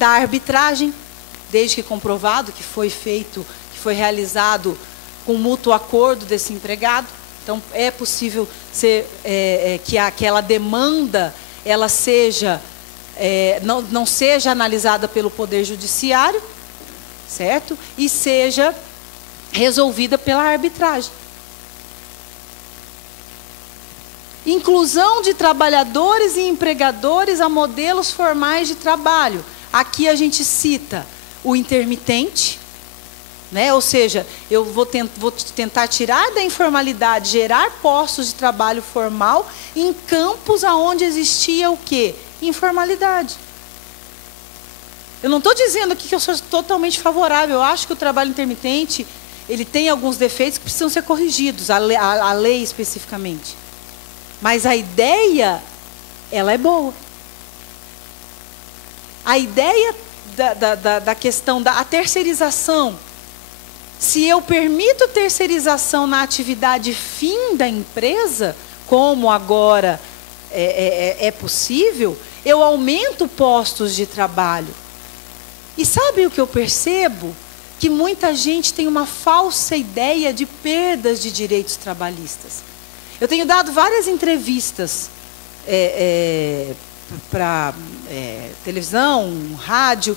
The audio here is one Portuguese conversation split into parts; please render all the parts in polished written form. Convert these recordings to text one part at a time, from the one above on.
da arbitragem, desde que comprovado que foi feito, que foi realizado com mútuo acordo desse empregado. Então, é possível que aquela demanda ela seja, não seja analisada pelo Poder Judiciário, certo? E seja resolvida pela arbitragem. Inclusão de trabalhadores e empregadores a modelos formais de trabalho. Aqui a gente cita o intermitente, né? Ou seja, eu vou tentar tirar da informalidade, gerar postos de trabalho formal em campos onde existia o quê? Informalidade. Eu não estou dizendo aqui que eu sou totalmente favorável. Eu acho que o trabalho intermitente ele tem alguns defeitos que precisam ser corrigidos, a lei especificamente. Mas a ideia, ela é boa. A ideia da questão da terceirização, se eu permito terceirização na atividade fim da empresa, como agora é possível, eu aumento postos de trabalho. E sabe o que eu percebo? Que muita gente tem uma falsa ideia de perdas de direitos trabalhistas. Eu tenho dado várias entrevistas para televisão, rádio,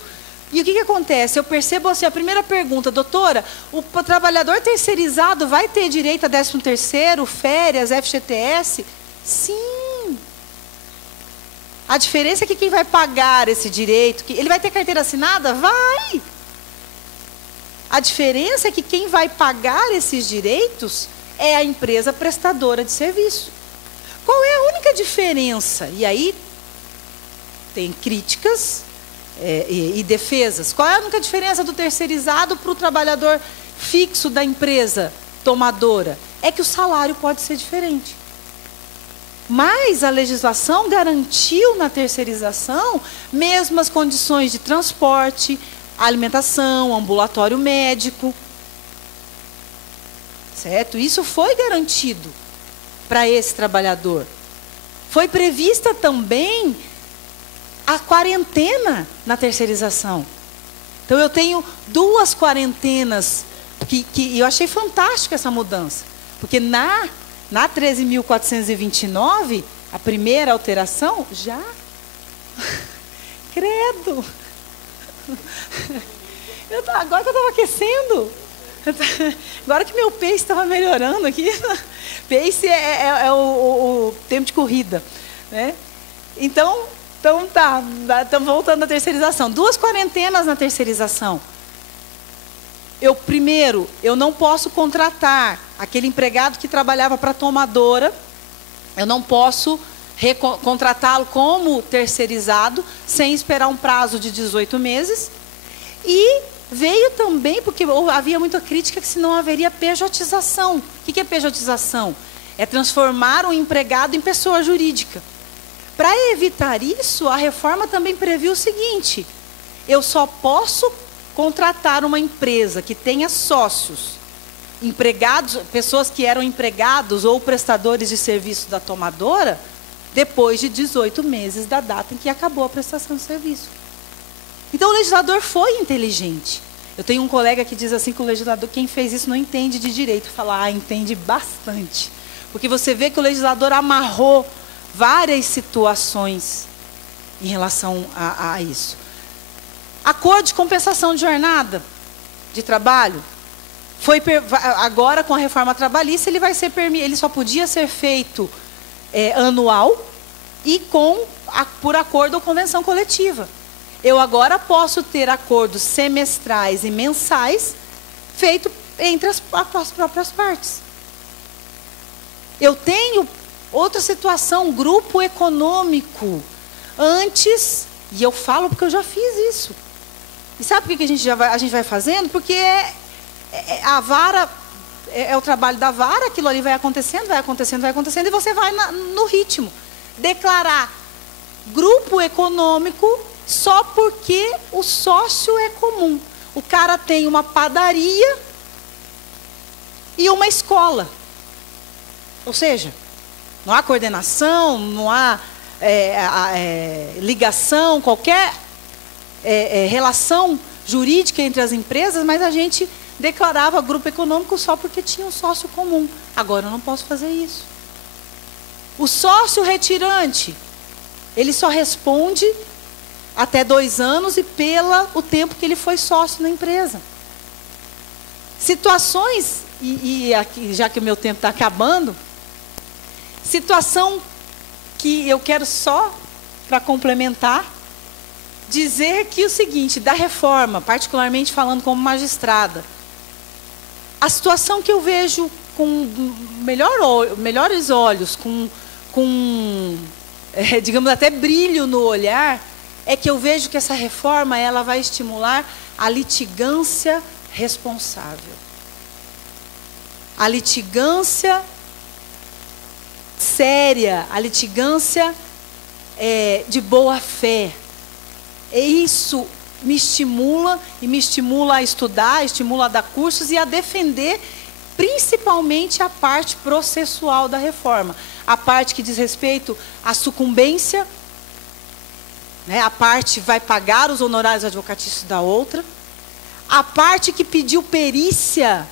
e o que acontece? Eu percebo assim, a primeira pergunta, doutora, o trabalhador terceirizado vai ter direito a 13º, férias, FGTS? Sim. A diferença é que quem vai pagar esse direito, ele vai ter carteira assinada? Vai. A diferença é que quem vai pagar esses direitos é a empresa prestadora de serviço. Qual é a única diferença? E aí tem críticas e defesas. Qual é a única diferença do terceirizado para o trabalhador fixo da empresa tomadora? É que o salário pode ser diferente. Mas a legislação garantiu na terceirização mesmas condições de transporte, alimentação, ambulatório médico. Certo? Isso foi garantido para esse trabalhador. Foi prevista também a quarentena na terceirização. Então, eu tenho 2 quarentenas, que eu achei fantástica essa mudança. Porque na 13.429, a primeira alteração, já... Credo! Agora que eu estava aquecendo... Agora que meu pace estava melhorando aqui, pace é o tempo de corrida, né? Então tá, estamos voltando à terceirização. 2 quarentenas na terceirização. Primeiro, eu não posso contratar aquele empregado que trabalhava para a tomadora, eu não posso contratá-lo como terceirizado, sem esperar um prazo de 18 meses. E veio também, porque havia muita crítica que senão haveria pejotização. O que é pejotização? É transformar o empregado em pessoa jurídica. Para evitar isso, a reforma também previu o seguinte: eu só posso contratar uma empresa que tenha sócios, empregados, pessoas que eram empregados ou prestadores de serviço da tomadora, depois de 18 meses da data em que acabou a prestação de serviço. Então, o legislador foi inteligente. Eu tenho um colega que diz assim que o legislador, quem fez isso não entende de direito. Fala, entende bastante. Porque você vê que o legislador amarrou várias situações em relação a isso. Acordo de compensação de jornada de trabalho. Agora, com a reforma trabalhista, ele só podia ser feito anual e por acordo ou convenção coletiva. Eu agora posso ter acordos semestrais e mensais feitos entre as próprias partes. Eu tenho outra situação, grupo econômico. Antes, e eu falo porque eu já fiz isso. E sabe por que a gente vai fazendo? Porque a vara, é o trabalho da vara, aquilo ali vai acontecendo, e você vai no ritmo. Declarar grupo econômico só porque o sócio é comum. O cara tem uma padaria e uma escola. Ou seja, não há coordenação, não há ligação, qualquer relação jurídica entre as empresas, mas a gente declarava grupo econômico só porque tinha um sócio comum. Agora eu não posso fazer isso. O sócio retirante, ele só responde até 2 anos e pelo tempo que ele foi sócio na empresa. Situações, e aqui, já que o meu tempo está acabando, situação que eu quero só, para complementar, dizer que o seguinte, da reforma, particularmente falando como magistrada, a situação que eu vejo com melhores olhos, digamos até brilho no olhar, é que eu vejo que essa reforma ela vai estimular a litigância responsável. A litigância séria, a litigância de boa fé. E isso me estimula a estudar, estimula a dar cursos e a defender principalmente a parte processual da reforma. A parte que diz respeito à sucumbência, né, a parte vai pagar os honorários advocatícios da outra, a parte que pediu perícia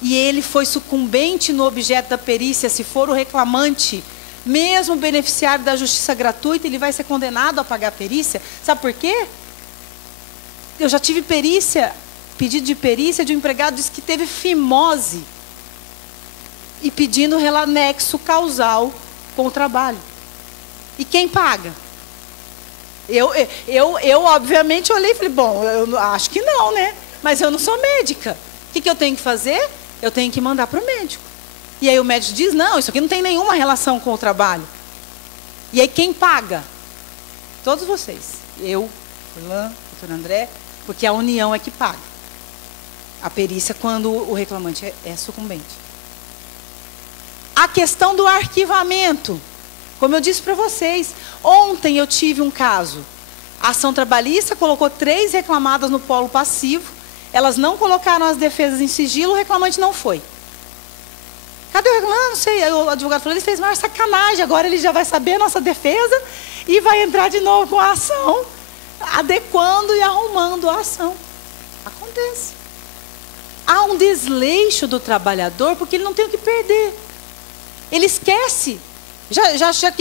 e ele foi sucumbente no objeto da perícia, se for o reclamante, mesmo beneficiário da justiça gratuita, ele vai ser condenado a pagar a perícia. Sabe por quê? Eu já tive perícia, pedido de perícia de um empregado disse que teve fimose e pedindo anexo causal com o trabalho. E quem paga? Eu obviamente olhei e falei, bom, eu acho que não, né? Mas eu não sou médica. O que eu tenho que fazer? Eu tenho que mandar para o médico. E aí o médico diz, não, isso aqui não tem nenhuma relação com o trabalho. E aí quem paga? Todos vocês. Eu, Fulano, doutor André, porque a União é que paga. A perícia quando o reclamante é sucumbente. A questão do arquivamento. Como eu disse para vocês, ontem eu tive um caso. A ação trabalhista colocou 3 reclamadas no polo passivo. Elas não colocaram as defesas em sigilo, o reclamante não foi. Cadê o reclamante? Não sei. Aí o advogado falou, ele fez maior sacanagem, agora ele já vai saber a nossa defesa e vai entrar de novo com a ação, adequando e arrumando a ação. Acontece. Há um desleixo do trabalhador porque ele não tem o que perder. Ele esquece.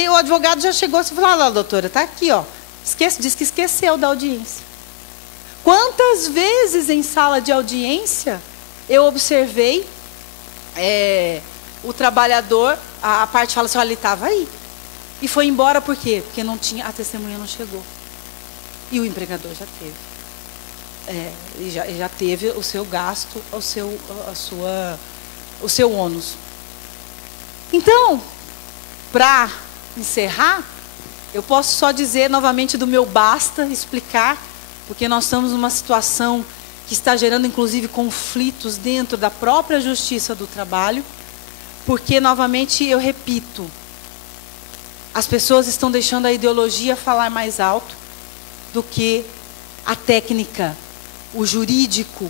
O advogado já chegou e falou, lá, doutora, está aqui, ó. Diz que esqueceu da audiência. Quantas vezes em sala de audiência eu observei o trabalhador, a parte fala assim, olha, ele estava aí. E foi embora por quê? Porque não tinha, a testemunha não chegou. E o empregador já teve. Já teve o seu gasto, o seu ônus. Então, para encerrar, eu posso só dizer novamente do meu basta, explicar, porque nós estamos numa situação que está gerando, inclusive, conflitos dentro da própria justiça do trabalho, porque, novamente, eu repito, as pessoas estão deixando a ideologia falar mais alto do que a técnica, o jurídico.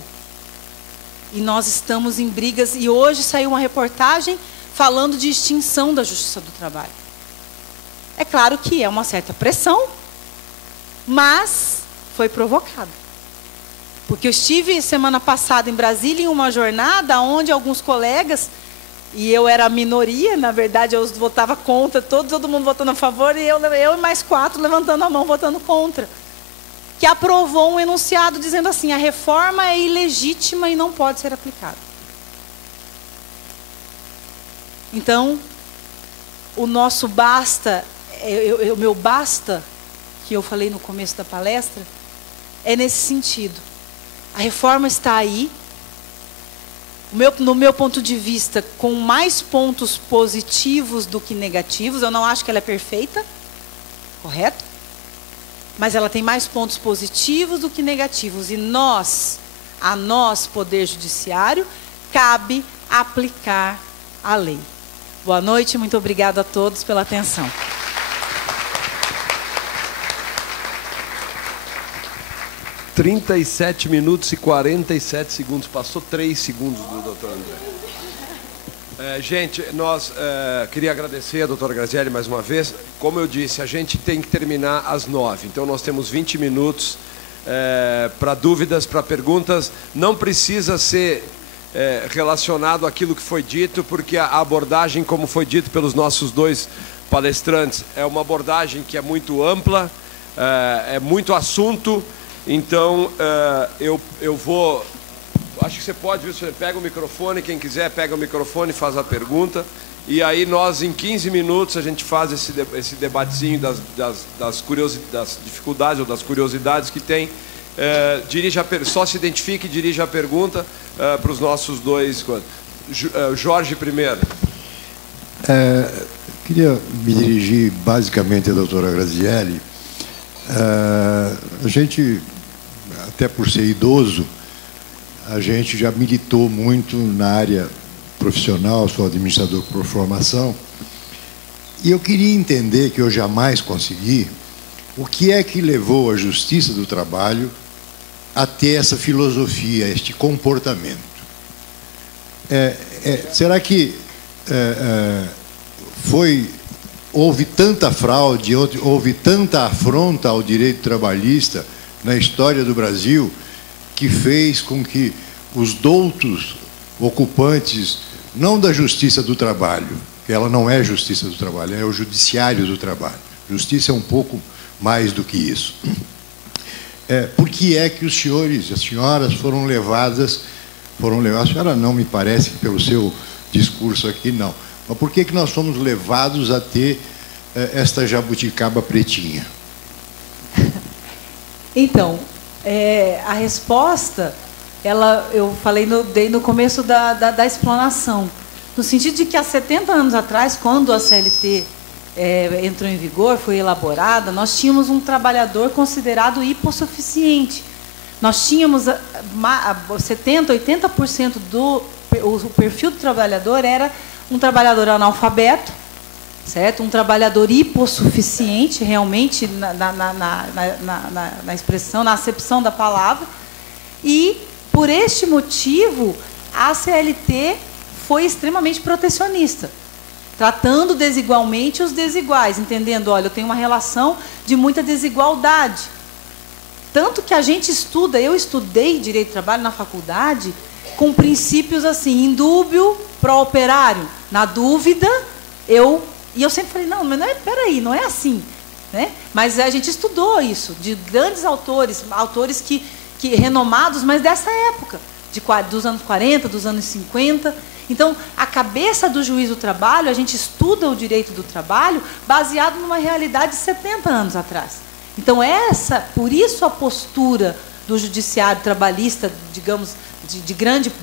E nós estamos em brigas, e hoje saiu uma reportagem falando de extinção da justiça do trabalho. É claro que é uma certa pressão, mas foi provocado. Porque eu estive semana passada em Brasília em uma jornada onde alguns colegas, e eu era a minoria, na verdade eu votava contra, todo mundo votando a favor, e eu e mais 4 levantando a mão, votando contra. Que aprovou um enunciado dizendo assim, a reforma é ilegítima e não pode ser aplicada. Então, o nosso basta, o meu basta, que eu falei no começo da palestra, é nesse sentido. A reforma está aí, no meu ponto de vista, com mais pontos positivos do que negativos. Eu não acho que ela é perfeita, correto? Mas ela tem mais pontos positivos do que negativos. E a nós, Poder Judiciário, cabe aplicar a lei. Boa noite, muito obrigada a todos pela atenção. – 37 minutos e 47 segundos. Passou 3 segundos do doutor André. Gente, nós queria agradecer a doutora Graziele mais uma vez. Como eu disse, a gente tem que terminar às 9. Então, nós temos 20 minutos para dúvidas, para perguntas. Não precisa ser relacionado àquilo que foi dito, porque a abordagem, como foi dito pelos nossos dois palestrantes, é uma abordagem que é muito ampla, é muito assunto. Então, eu vou... Acho que você pode, viu? Você pega o microfone, quem quiser pega o microfone e faz a pergunta. E aí nós, em 15 minutos, a gente faz esse debatezinho das dificuldades ou das curiosidades que tem. Só se identifique e dirija a pergunta para os nossos dois. Jorge primeiro. Queria me dirigir basicamente à doutora Grazielli. A gente, até por ser idoso, a gente já militou muito na área profissional, sou administrador por formação, e eu queria entender, que eu jamais consegui, o que é que levou a Justiça do Trabalho a ter essa filosofia, este comportamento. Será que houve tanta fraude, houve tanta afronta ao direito trabalhista na história do Brasil, que fez com que os doutos ocupantes, não da Justiça do Trabalho, que ela não é Justiça do Trabalho, é o Judiciário do Trabalho. Justiça é um pouco mais do que isso. Por que é que os senhores e as senhoras foram levadas, a senhora não me parece, pelo seu discurso aqui, não, mas por que nós fomos levados a ter esta jabuticaba pretinha? Então, a resposta, eu dei no começo da explanação, no sentido de que há 70 anos atrás, quando a CLT entrou em vigor, foi elaborada, nós tínhamos um trabalhador considerado hipossuficiente. Nós tínhamos 70%, 80% o perfil do trabalhador era um trabalhador analfabeto, certo? Um trabalhador hipossuficiente, realmente, na expressão, na acepção da palavra. E, por este motivo, a CLT foi extremamente protecionista, tratando desigualmente os desiguais, entendendo, olha, eu tenho uma relação de muita desigualdade. Tanto que a gente estuda, eu estudei Direito do Trabalho na faculdade, com princípios assim, indúbio pro operário. Na dúvida, E eu sempre falei, não, mas não é, peraí, não é assim. Né? Mas a gente estudou isso, de grandes autores que renomados, mas dessa época, dos anos 40, dos anos 50. Então, a cabeça do juiz do trabalho, a gente estuda o direito do trabalho baseado numa realidade de 70 anos atrás. Então, por isso a postura do judiciário trabalhista, digamos,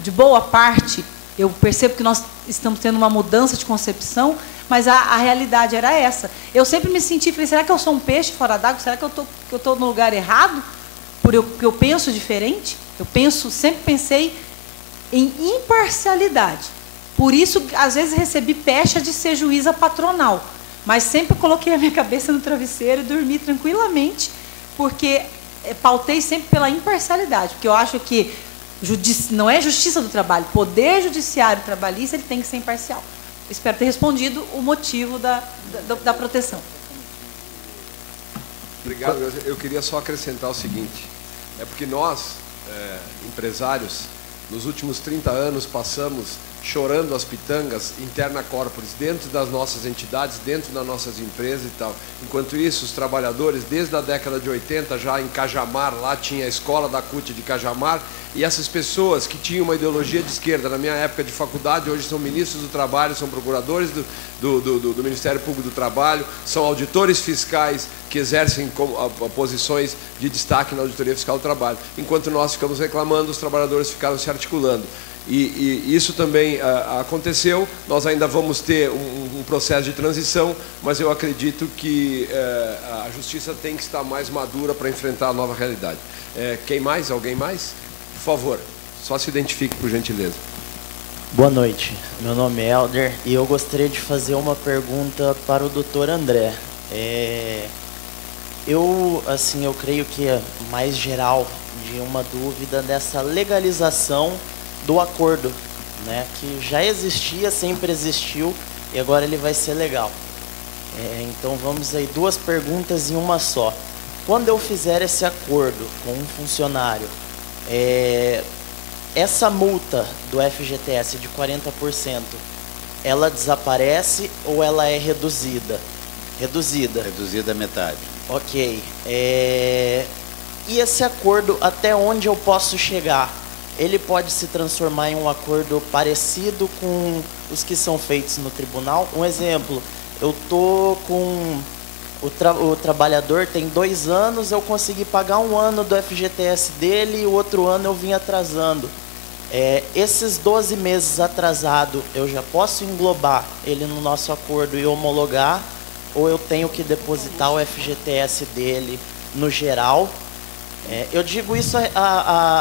de boa parte, eu percebo que nós estamos tendo uma mudança de concepção, mas a realidade era essa. Eu sempre me senti, falei, será que eu sou um peixe fora d'água? Será que eu estou no lugar errado? Porque eu penso diferente? Sempre pensei em imparcialidade. Por isso, às vezes, recebi pecha de ser juíza patronal. Mas sempre coloquei a minha cabeça no travesseiro e dormi tranquilamente, porque pautei sempre pela imparcialidade. Porque eu acho que não é justiça do trabalho, poder judiciário trabalhista, ele tem que ser imparcial. Espero ter respondido o motivo da proteção. Obrigado. Eu queria só acrescentar o seguinte, porque nós, empresários, nos últimos 30 anos passamos chorando as pitangas interna corporis dentro das nossas entidades, dentro das nossas empresas e tal. Enquanto isso, os trabalhadores, desde a década de 80, já em Cajamar, lá tinha a escola da CUT de Cajamar, e essas pessoas que tinham uma ideologia de esquerda, na minha época de faculdade, hoje são ministros do trabalho, são procuradores do Ministério Público do Trabalho, são auditores fiscais que exercem posições de destaque na auditoria fiscal do trabalho. Enquanto nós ficamos reclamando, os trabalhadores ficaram se articulando. E isso também aconteceu. Nós ainda vamos ter um processo de transição, mas eu acredito que a justiça tem que estar mais madura para enfrentar a nova realidade. Quem mais? Alguém mais? Por favor, só se identifique, por gentileza. Boa noite, meu nome é Helder e eu gostaria de fazer uma pergunta para o Dr. André. Eu creio que é mais geral de uma dúvida dessa legalização do acordo, né, que já existia, sempre existiu e agora ele vai ser legal. Então vamos aí, duas perguntas em uma só. quando eu fizer esse acordo com um funcionário, essa multa do FGTS de 40%, ela desaparece ou ela é reduzida? Reduzida. Reduzida a metade. Ok. E esse acordo, até onde eu posso chegar? Ele pode se transformar em um acordo parecido com os que são feitos no tribunal? Um exemplo, eu estou com... O trabalhador tem 2 anos, eu consegui pagar 1 ano do FGTS dele e o outro ano eu vim atrasando. Esses 12 meses atrasado, eu já posso englobar ele no nosso acordo e homologar, ou eu tenho que depositar o FGTS dele no geral? Eu digo isso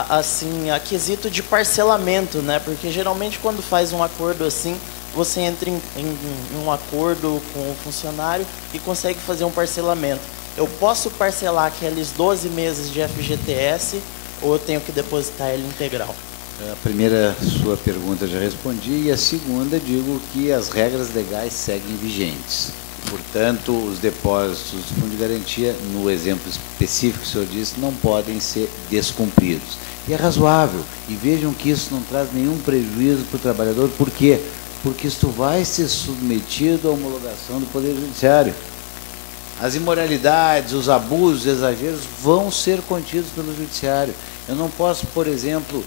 assim, a quesito de parcelamento, né? Porque geralmente quando faz um acordo assim, você entra em um acordo com o funcionário e consegue fazer um parcelamento. Eu posso parcelar aqueles 12 meses de FGTS ou eu tenho que depositar ele integral? A primeira sua pergunta já respondi, e a segunda digo que as regras legais seguem vigentes. Portanto, os depósitos do Fundo de Garantia, no exemplo específico que o senhor disse, não podem ser descumpridos. E é razoável. E vejam que isso não traz nenhum prejuízo para o trabalhador. Por quê? Porque isso vai ser submetido à homologação do Poder Judiciário. As imoralidades, os abusos, os exageros vão ser contidos pelo Judiciário. Eu não posso, por exemplo,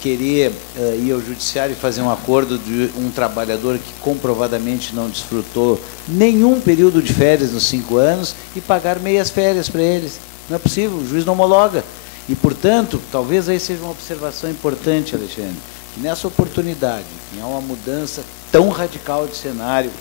querer ir ao Judiciário e fazer um acordo de um trabalhador que comprovadamente não desfrutou nenhum período de férias nos 5 anos e pagar meias férias para eles. Não é possível, o juiz não homologa. E, portanto, talvez aí seja uma observação importante, Alexandre, que nessa oportunidade, em uma mudança tão radical de cenário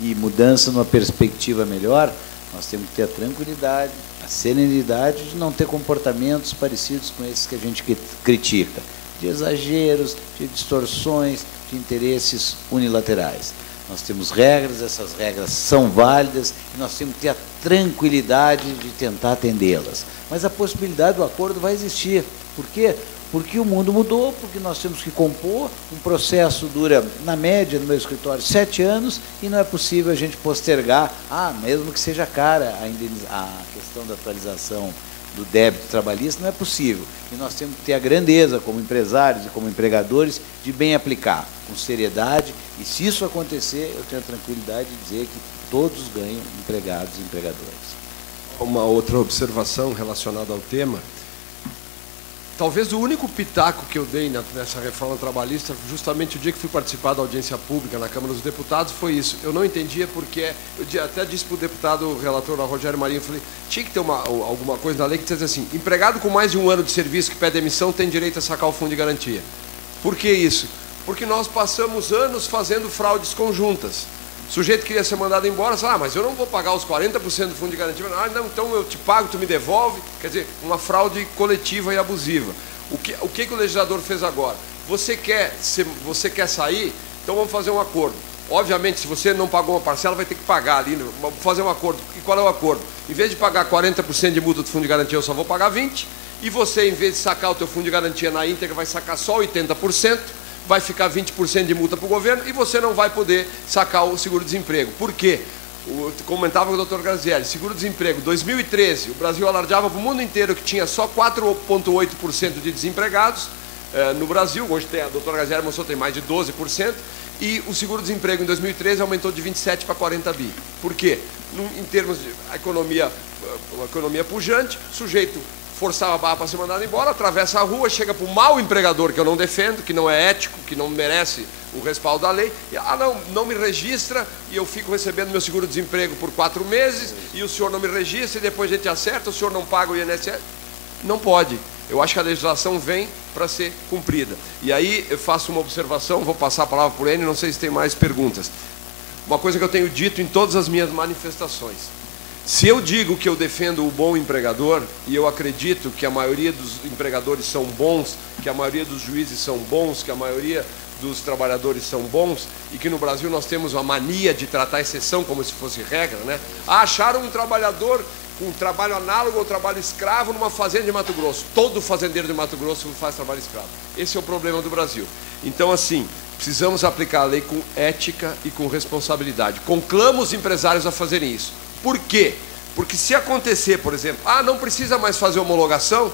e mudança numa perspectiva melhor, nós temos que ter a tranquilidade, a serenidade de não ter comportamentos parecidos com esses que a gente critica, de exageros, de distorções, de interesses unilaterais. Nós temos regras, essas regras são válidas e nós temos que ter a tranquilidade de tentar atendê-las. Mas a possibilidade do acordo vai existir. Por quê? Porque o mundo mudou, porque nós temos que compor, um processo dura, na média, no meu escritório, 7 anos, e não é possível a gente postergar, mesmo que seja cara a questão da atualização do débito trabalhista, não é possível. E nós temos que ter a grandeza, como empresários e como empregadores, de bem aplicar, com seriedade, e se isso acontecer, eu tenho a tranquilidade de dizer que todos ganham, empregados e empregadores. Uma outra observação relacionada ao tema. Talvez o único pitaco que eu dei nessa reforma trabalhista, justamente o dia que fui participar da audiência pública na Câmara dos Deputados, foi isso. Eu não entendia porque, eu até disse para o deputado relator Rogério Marinho, eu falei, tinha que ter alguma coisa na lei que dizia assim, empregado com mais de 1 ano de serviço que pede demissão tem direito a sacar o fundo de garantia. Por que isso? Porque nós passamos anos fazendo fraudes conjuntas. O sujeito queria ser mandado embora, mas eu não vou pagar os 40% do fundo de garantia. Não, então eu te pago, tu me devolve. Quer dizer, uma fraude coletiva e abusiva. O que o legislador fez agora? Você quer sair? Então vamos fazer um acordo. Obviamente, se você não pagou uma parcela, vai ter que pagar ali. Vamos fazer um acordo. E qual é o acordo? Em vez de pagar 40% de multa do fundo de garantia, eu só vou pagar 20%. E você, em vez de sacar o teu fundo de garantia na íntegra, vai sacar só 80%. Vai ficar 20% de multa para o governo e você não vai poder sacar o seguro-desemprego. Por quê? Comentava com o doutor Grazielli, seguro-desemprego, 2013, o Brasil alardeava para o mundo inteiro que tinha só 4,8% de desempregados no Brasil, hoje tem, a doutora Grazielli mostrou, tem mais de 12%, e o seguro-desemprego em 2013 aumentou de 27 para 40 bi. Por quê? Em termos de uma economia pujante, o sujeito forçava a barra para ser mandado embora, atravessa a rua, chega para o mau empregador, que eu não defendo, que não é ético, que não merece o respaldo da lei, e não me registra, e eu fico recebendo meu seguro-desemprego por 4 meses, e o senhor não me registra, e depois a gente acerta, o senhor não paga o INSS. Não pode. Eu acho que a legislação vem para ser cumprida. E aí eu faço uma observação, vou passar a palavra para o Enio, não sei se tem mais perguntas. Uma coisa que eu tenho dito em todas as minhas manifestações. Se eu digo que eu defendo o bom empregador, e eu acredito que a maioria dos empregadores são bons, que a maioria dos juízes são bons, que a maioria dos trabalhadores são bons, e que no Brasil nós temos uma mania de tratar a exceção como se fosse regra, né? Acharam um trabalhador com um trabalho análogo ao trabalho escravo numa fazenda de Mato Grosso. Todo fazendeiro de Mato Grosso faz trabalho escravo. Esse é o problema do Brasil. Então, assim, precisamos aplicar a lei com ética e com responsabilidade. Conclamo os empresários a fazerem isso. Por quê? Porque se acontecer, por exemplo, não precisa mais fazer homologação,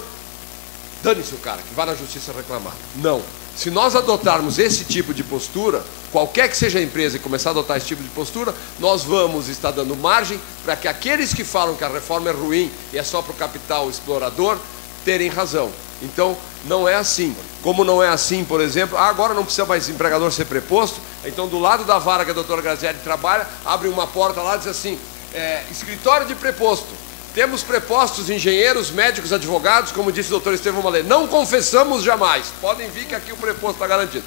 dane-se o cara, que vá na justiça reclamar. Não. Se nós adotarmos esse tipo de postura, qualquer que seja a empresa e começar a adotar esse tipo de postura, nós vamos estar dando margem para que aqueles que falam que a reforma é ruim e é só para o capital explorador, terem razão. Então, não é assim. Como não é assim, por exemplo, agora não precisa mais empregador ser preposto, então do lado da vara que a doutora Grazielli trabalha, abre uma porta lá e diz assim, escritório de preposto. Temos prepostos engenheiros, médicos, advogados, como disse o doutor Estevão Malê. Não confessamos jamais. Podem vir que aqui o preposto está garantido.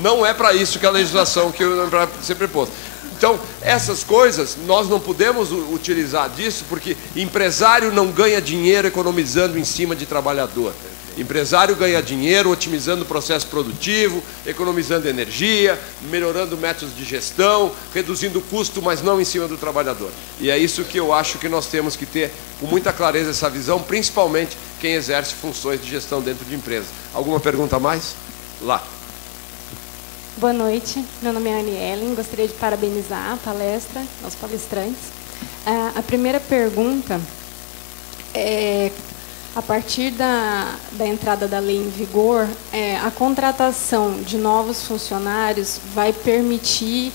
Não é para isso que a legislação que é para ser preposto. Então, essas coisas, nós não podemos utilizar disso, porque empresário não ganha dinheiro economizando em cima de trabalhador. Empresário ganha dinheiro otimizando o processo produtivo, economizando energia, melhorando métodos de gestão, reduzindo o custo, mas não em cima do trabalhador. E é isso que eu acho que nós temos que ter com muita clareza essa visão, principalmente quem exerce funções de gestão dentro de empresas. Alguma pergunta a mais? Lá. Boa noite, meu nome é Anne Ellen, gostaria de parabenizar a palestra, aos palestrantes. A primeira pergunta é, a partir da entrada da lei em vigor, a contratação de novos funcionários vai permitir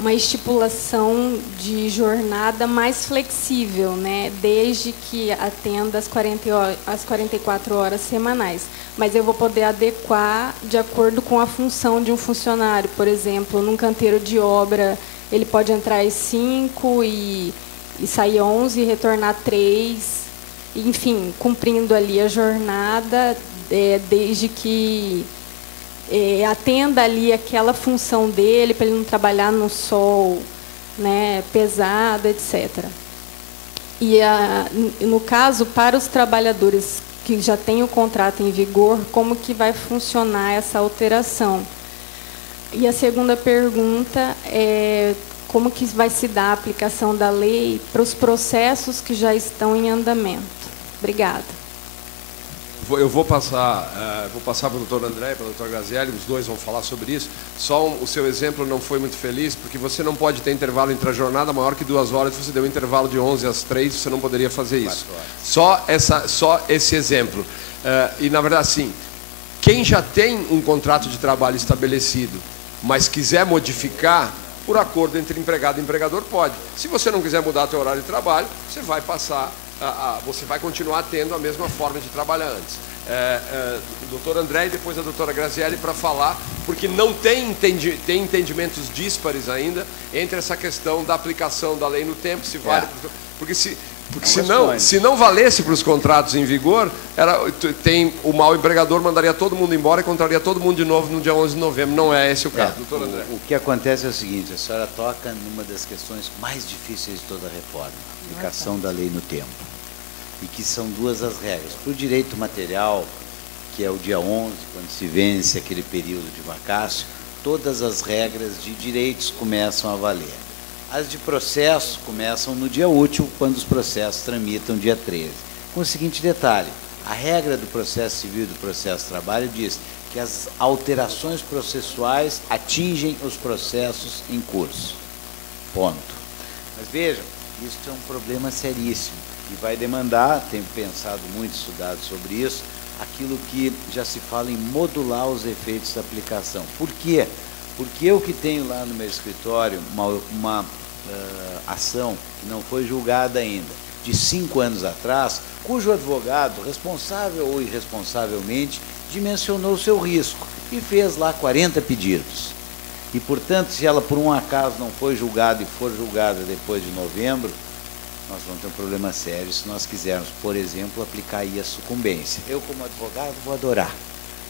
uma estipulação de jornada mais flexível, né, desde que atenda as 44 horas semanais. Mas eu vou poder adequar de acordo com a função de um funcionário. Por exemplo, num canteiro de obra, ele pode entrar às 5 e sair 11 e retornar 3, enfim, cumprindo ali a jornada, desde que atenda ali aquela função dele, para ele não trabalhar no sol, né, pesado, etc. E, no caso, para os trabalhadores que já têm o contrato em vigor, como que vai funcionar essa alteração? E a segunda pergunta é como que vai se dar a aplicação da lei para os processos que já estão em andamento? Obrigada. Eu vou passar para o doutor André e para a doutora Grazielli, os dois vão falar sobre isso. Só o seu exemplo não foi muito feliz, porque você não pode ter intervalo entre a jornada maior que 2 horas, você deu um intervalo de 11 às 3, você não poderia fazer isso. Só esse exemplo. E, na verdade, sim, quem já tem um contrato de trabalho estabelecido, mas quiser modificar, por acordo entre empregado e empregador, pode. Se você não quiser mudar o seu horário de trabalho, você vai passar... você vai continuar tendo a mesma forma de trabalhar antes. O doutor André e depois a doutora Grazielli para falar, porque não tem entendimentos díspares ainda entre essa questão da aplicação da lei no tempo, se vale... Porque se não valesse para os contratos em vigor, o mau empregador mandaria todo mundo embora e contraria todo mundo de novo no dia 11 de novembro. Não é esse o caso, doutor André. O que acontece é o seguinte, a senhora toca numa das questões mais difíceis de toda a reforma, a aplicação da lei no tempo. E que são 2 as regras. Para o direito material, que é o dia 11, quando se vence aquele período de vacácio, todas as regras de direitos começam a valer. As de processo começam no dia útil, quando os processos tramitam dia 13. Com o seguinte detalhe, a regra do processo civil e do processo de trabalho diz que as alterações processuais atingem os processos em curso. Ponto. Mas vejam, isso é um problema seríssimo e vai demandar, tenho pensado muito, estudado sobre isso, aquilo que já se fala em modular os efeitos da aplicação. Por quê? Porque eu que tenho lá no meu escritório uma ação que não foi julgada ainda, de 5 anos atrás, cujo advogado, responsável ou irresponsavelmente, dimensionou o seu risco e fez lá 40 pedidos. E, portanto, se ela por um acaso não foi julgada e for julgada depois de novembro, nós vamos ter um problema sério se nós quisermos, por exemplo, aplicar aí a sucumbência. Eu, como advogado, vou adorar,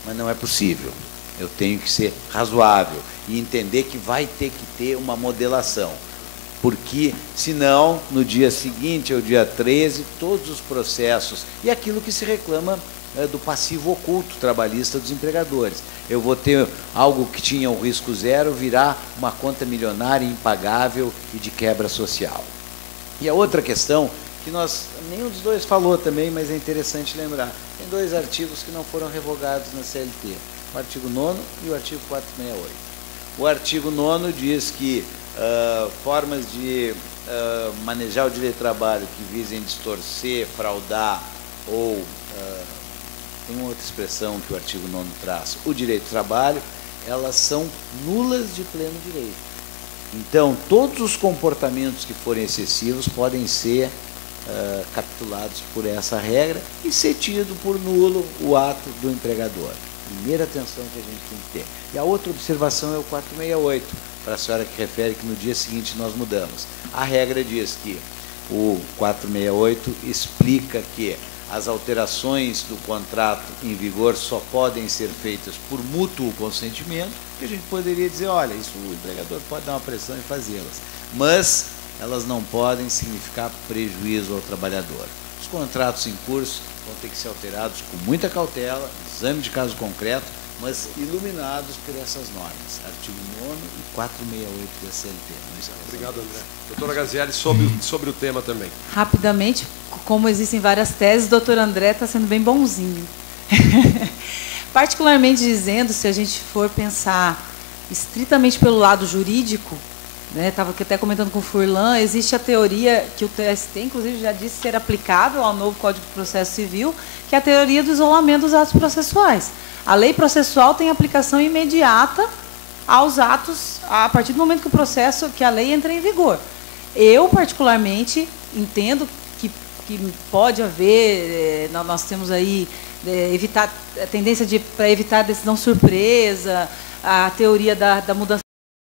mas não é possível. Eu tenho que ser razoável e entender que vai ter que ter uma modelação. Porque, senão, no dia seguinte, ou dia 13, todos os processos e aquilo que se reclama do passivo oculto trabalhista dos empregadores. Eu vou ter algo que tinha um risco zero virar uma conta milionária impagável e de quebra social. E a outra questão, que nenhum dos dois falou também, mas é interessante lembrar, tem 2 artigos que não foram revogados na CLT, o artigo 9º e o artigo 468. O artigo 9º diz que formas de manejar o direito de trabalho que visem distorcer, fraudar ou, tem uma outra expressão que o artigo 9º traz, o direito de trabalho, elas são nulas de pleno direito. Então, todos os comportamentos que forem excessivos podem ser capitulados por essa regra e ser tido por nulo o ato do empregador. Primeira atenção que a gente tem que ter. E a outra observação é o 468, para a senhora que refere que no dia seguinte nós mudamos. A regra diz que o 468 explica que as alterações do contrato em vigor só podem ser feitas por mútuo consentimento, que a gente poderia dizer, olha, isso o empregador pode dar uma pressão e fazê-las, mas elas não podem significar prejuízo ao trabalhador. Os contratos em curso vão ter que ser alterados com muita cautela, exame de caso concreto, mas iluminados por essas normas, artigo 9º e 468 da CLT. Obrigado, André. Doutora Gazielli, sobre o tema também. Rapidamente, como existem várias teses, o doutor André está sendo bem bonzinho. Particularmente dizendo, se a gente for pensar estritamente pelo lado jurídico, estava até comentando com o Furlan, existe a teoria que o TST, inclusive, já disse ser aplicável ao novo Código de Processo Civil, que é a teoria do isolamento dos atos processuais. A lei processual tem aplicação imediata aos atos a partir do momento que a lei entra em vigor. Eu, particularmente, entendo que pode haver, nós temos aí a tendência para evitar a decisão surpresa, a teoria da mudança